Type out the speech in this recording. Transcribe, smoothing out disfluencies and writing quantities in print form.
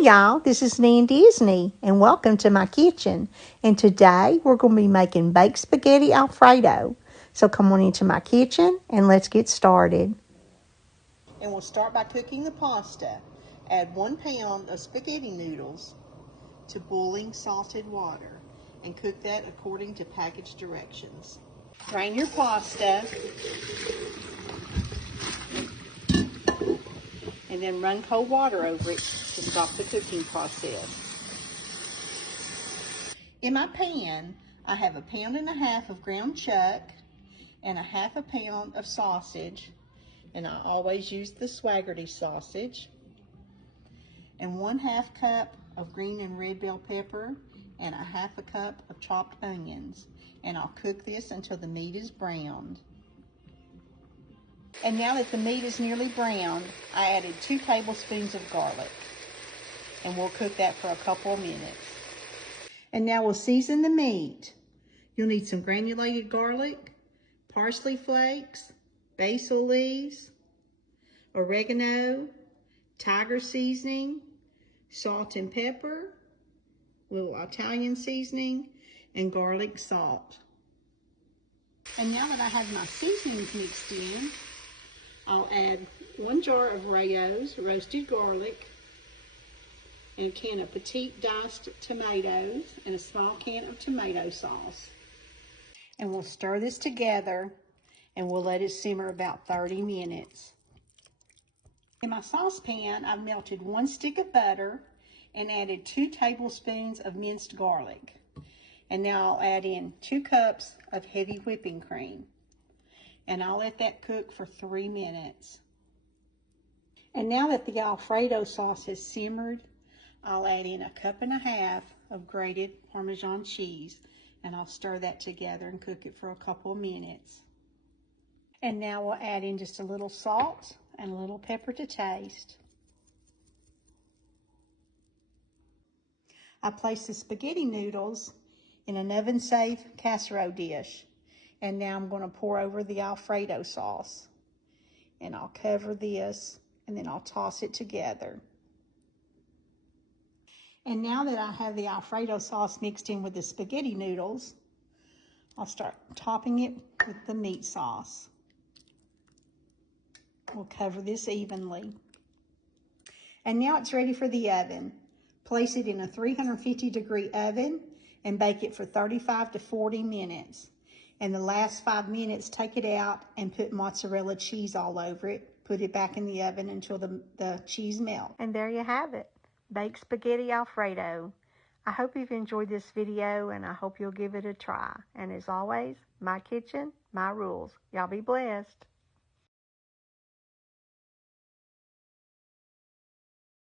Y'all, this is Nan Disney, and welcome to my kitchen. And today we're going to be making baked spaghetti Alfredo. So come on into my kitchen and let's get started. And we'll start by cooking the pasta. Add 1 pound of spaghetti noodles to boiling salted water and cook that according to package directions. Drain your pasta and then run cold water over it to stop the cooking process. In my pan, I have 1.5 pounds of ground chuck and 1/2 pound of sausage, and I always use the Swaggerty sausage, and 1/2 cup of green and red bell pepper, and 1/2 cup of chopped onions, and I'll cook this until the meat is browned. And now that the meat is nearly browned, I added 2 tablespoons of garlic, and we'll cook that for a couple of minutes. And now we'll season the meat. You'll need some granulated garlic, parsley flakes, basil leaves, oregano, tiger seasoning, salt and pepper, little Italian seasoning, and garlic salt. And now that I have my seasonings mixed in, I'll add 1 jar of Rayo's roasted garlic, and a can of petite diced tomatoes, and a small can of tomato sauce. And we'll stir this together, and we'll let it simmer about 30 minutes. In my saucepan, I've melted 1 stick of butter and added 2 tablespoons of minced garlic. And now I'll add in 2 cups of heavy whipping cream. And I'll let that cook for 3 minutes. And now that the Alfredo sauce has simmered, I'll add in 1.5 cups of grated Parmesan cheese, and I'll stir that together and cook it for a couple of minutes. And now we'll add in just a little salt and a little pepper to taste. I place the spaghetti noodles in an oven-safe casserole dish. And now I'm going to pour over the Alfredo sauce. And I'll cover this, and then I'll toss it together. And now that I have the Alfredo sauce mixed in with the spaghetti noodles, I'll start topping it with the meat sauce. We'll cover this evenly. And now it's ready for the oven. Place it in a 350-degree oven and bake it for 35 to 40 minutes. And the last 5 minutes, take it out and put mozzarella cheese all over it. Put it back in the oven until the cheese melts. And there you have it, baked spaghetti Alfredo. I hope you've enjoyed this video, and I hope you'll give it a try. And as always, my kitchen, my rules. Y'all be blessed.